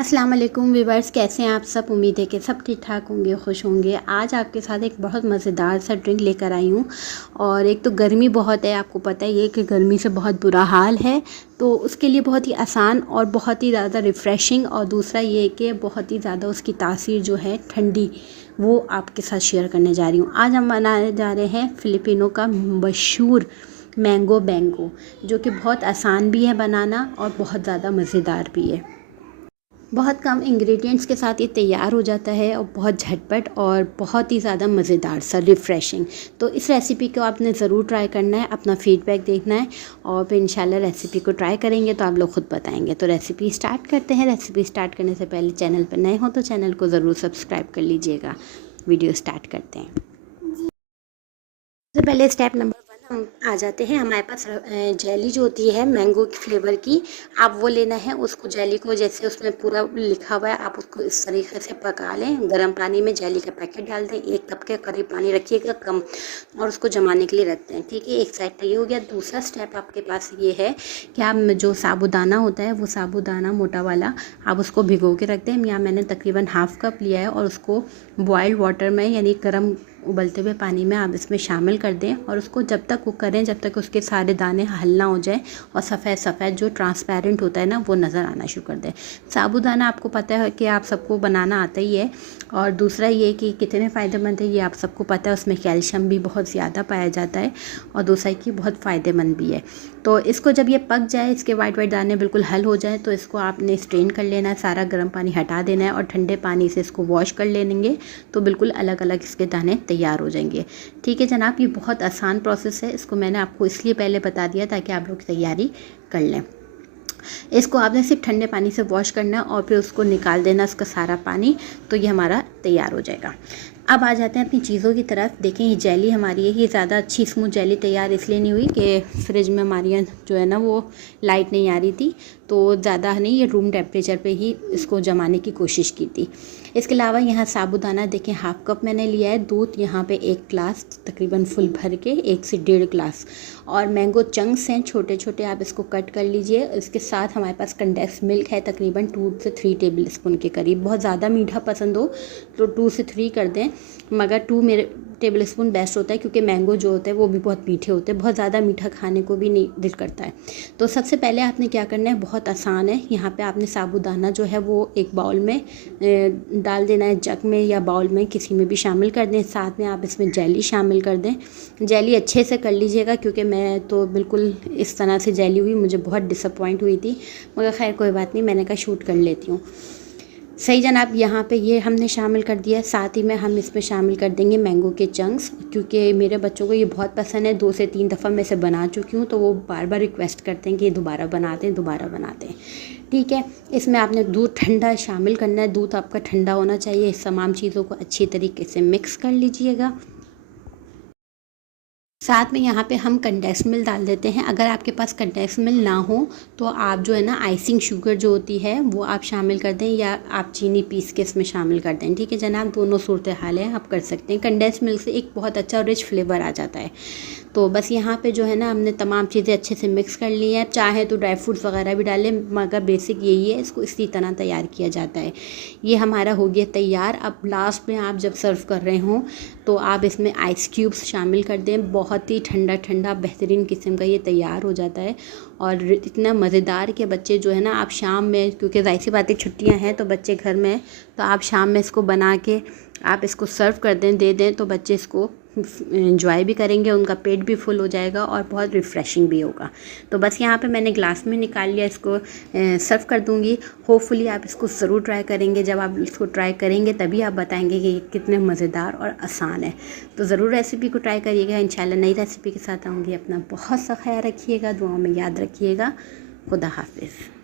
अस्सलाम वालेकुम व्यूअर्स, कैसे हैं आप सब। उम्मीद है कि सब ठीक ठाक होंगे, खुश होंगे। आज आपके साथ एक बहुत मज़ेदार सा ड्रिंक लेकर आई हूँ। और एक तो गर्मी बहुत है, आपको पता ही है कि गर्मी से बहुत बुरा हाल है, तो उसके लिए बहुत ही आसान और बहुत ही ज़्यादा रिफ़्रेशिंग, और दूसरा ये कि बहुत ही ज़्यादा उसकी तासीर जो है ठंडी, वो आपके साथ शेयर करने जा रही हूँ। आज हम बनाने जा रहे हैं फ़िलिपिनो का मशहूर मैंगो बैंगो, जो कि बहुत आसान भी है बनाना और बहुत ज़्यादा मज़ेदार भी है। बहुत कम इंग्रेडिएंट्स के साथ ये तैयार हो जाता है और बहुत झटपट और बहुत ही ज़्यादा मज़ेदार सा रिफ़्रेशिंग। तो इस रेसिपी को आपने ज़रूर ट्राई करना है, अपना फ़ीडबैक देखना है और फिर इंशाल्लाह रेसिपी को ट्राई करेंगे तो आप लोग ख़ुद बताएंगे। तो रेसिपी स्टार्ट करते हैं। रेसिपी स्टार्ट करने से पहले चैनल पर नए हो तो चैनल को ज़रूर सब्सक्राइब कर लीजिएगा। वीडियो स्टार्ट करते हैं। सबसे पहले स्टेप नंबर 1 हम आ जाते हैं। हमारे पास जेली जो होती है मैंगो की फ्लेवर की, आप वो लेना है। उसको जेली को जैसे उसमें पूरा लिखा हुआ है, आप उसको इस तरीके से पका लें। गर्म पानी में जेली का पैकेट डाल दें, 1 कप के करीब पानी रखिएगा कम, और उसको जमाने के लिए रखते हैं। ठीक है, एक साइड पर ये हो गया। दूसरा स्टेप आपके पास ये है कि आप जो साबूदाना होता है, वो साबूदाना मोटा वाला, आप उसको भिगो के रख दें। यहाँ मैंने तकरीबन हाफ़ कप लिया है और उसको बॉइल्ड वाटर में यानी गर्म उबलते हुए पानी में आप इसमें शामिल कर दें और उसको जब तक कुक करें जब तक उसके सारे दाने हल ना हो जाए और सफ़ेद सफ़ेद जो ट्रांसपेरेंट होता है ना, वो नज़र आना शुरू कर दें। साबूदाना आपको पता है कि आप सबको बनाना आता ही है, और दूसरा ये कि कितने फ़ायदेमंद है ये आप सबको पता है। उसमें कैल्शियम भी बहुत ज़्यादा पाया जाता है और दूसरा कि बहुत फ़ायदेमंद भी है। तो इसको जब ये पक जाए, इसके वाइट वाइट दाने बिल्कुल हल हो जाए, तो इसको आपने स्ट्रेन कर लेना है, सारा गर्म पानी हटा देना है और ठंडे पानी से इसको वॉश कर लेंगे, तो बिल्कुल अलग अलग इसके दाने तैयार हो जाएंगे। ठीक है जनाब, ये बहुत आसान प्रोसेस है। इसको मैंने आपको इसलिए पहले बता दिया ताकि आप लोग तैयारी कर लें। इसको आपने सिर्फ ठंडे पानी से वॉश करना है और फिर उसको निकाल देना उसका सारा पानी, तो ये हमारा तैयार हो जाएगा। अब आ जाते हैं अपनी चीज़ों की तरफ। देखें ये जेली हमारी है, ये ज़्यादा अच्छी स्मूथ जेली तैयार इसलिए नहीं हुई कि फ्रिज में हमारी जो है ना वो लाइट नहीं आ रही थी, तो ज़्यादा नहीं, ये रूम टेम्परेचर पे ही इसको जमाने की कोशिश की थी। इसके अलावा यहाँ साबूदाना देखें हाफ़ कप मैंने लिया है। दूध यहाँ पे 1 ग्लास तकरीबन फुल भर के, 1 से 1.5 ग्लास। और मैंगो चंक्स हैं छोटे छोटे, आप इसको कट कर लीजिए। इसके साथ हमारे पास कंडेंस मिल्क है तकरीबन 2 से 3 टेबल स्पून के करीब। बहुत ज़्यादा मीठा पसंद हो तो 2 से 3 कर दें, मगर 2 मेरे टेबल स्पून बेस्ट होता है, क्योंकि मैंगो जो होते हैं वो भी बहुत मीठे होते हैं, बहुत ज़्यादा मीठा खाने को भी नहीं दिल करता है। तो सबसे पहले आपने क्या करना है, बहुत आसान है। यहाँ पे आपने साबूदाना जो है वो एक बाउल में डाल देना है, जग में या बाउल में किसी में भी शामिल कर दें। साथ में आप इसमें जेली शामिल कर दें। जेली अच्छे से कर लीजिएगा, क्योंकि मैं तो बिल्कुल इस तरह से जेली हुई, मुझे बहुत डिसअपॉइंट हुई थी, मगर खैर कोई बात नहीं, मैंने कहा शूट कर लेती हूँ। सही जनाब, यहाँ पे ये हमने शामिल कर दिया। साथ ही में हम इसमें शामिल कर देंगे मैंगो के चंक्स, क्योंकि मेरे बच्चों को ये बहुत पसंद है। 2 से 3 दफ़ा मैं इसे बना चुकी हूँ, तो वो बार बार रिक्वेस्ट करते हैं कि ये दोबारा बनाते हैं, दोबारा बनाते हैं। ठीक है, इसमें आपने दूध ठंडा शामिल करना है। दूध आपका ठंडा होना चाहिए। इस तमाम चीज़ों को अच्छी तरीके से मिक्स कर लीजिएगा। साथ में यहाँ पे हम कंडेंस मिल्क डाल देते हैं। अगर आपके पास कंडेंस मिल्क ना हो तो आप जो है ना आइसिंग शुगर जो होती है वो आप शामिल कर दें, या आप चीनी पीस के इसमें शामिल कर दें। ठीक है जनाब, दोनों सूरत हाल है, आप कर सकते हैं। कंडेंस मिल्क से एक बहुत अच्छा रिच फ्लेवर आ जाता है। तो बस यहाँ पे जो है ना हमने तमाम चीज़ें अच्छे से मिक्स कर ली हैं। चाहे तो ड्राई फ्रूट्स वगैरह भी डालें, मगर बेसिक यही है, इसको इसी तरह तैयार किया जाता है। ये हमारा हो गया तैयार। अब लास्ट में आप जब सर्व कर रहे हों तो आप इसमें आइस क्यूब्स शामिल कर दें। बहुत ही ठंडा ठंडा बेहतरीन किस्म का ये तैयार हो जाता है, और इतना मज़ेदार कि बच्चे जो है ना, आप शाम में, क्योंकि ज़ाहिर सी बातें छुट्टियां हैं तो बच्चे घर में हैं, तो आप शाम में इसको बना के आप इसको सर्व कर दें, दे दें, तो बच्चे इसको इंजॉय भी करेंगे, उनका पेट भी फुल हो जाएगा और बहुत रिफ़्रेशिंग भी होगा। तो बस यहाँ पे मैंने ग्लास में निकाल लिया, इसको सर्व कर दूँगी। होपफुली आप इसको ज़रूर ट्राई करेंगे। जब आप इसको ट्राई करेंगे तभी आप बताएंगे कि ये कितने मज़ेदार और आसान है। तो ज़रूर रेसिपी को ट्राई करिएगा। इंशाल्लाह नई रेसिपी के साथ आऊँगी। अपना बहुत सा ख्याल रखिएगा, दुआओं में याद रखिएगा। खुदा हाफिज़।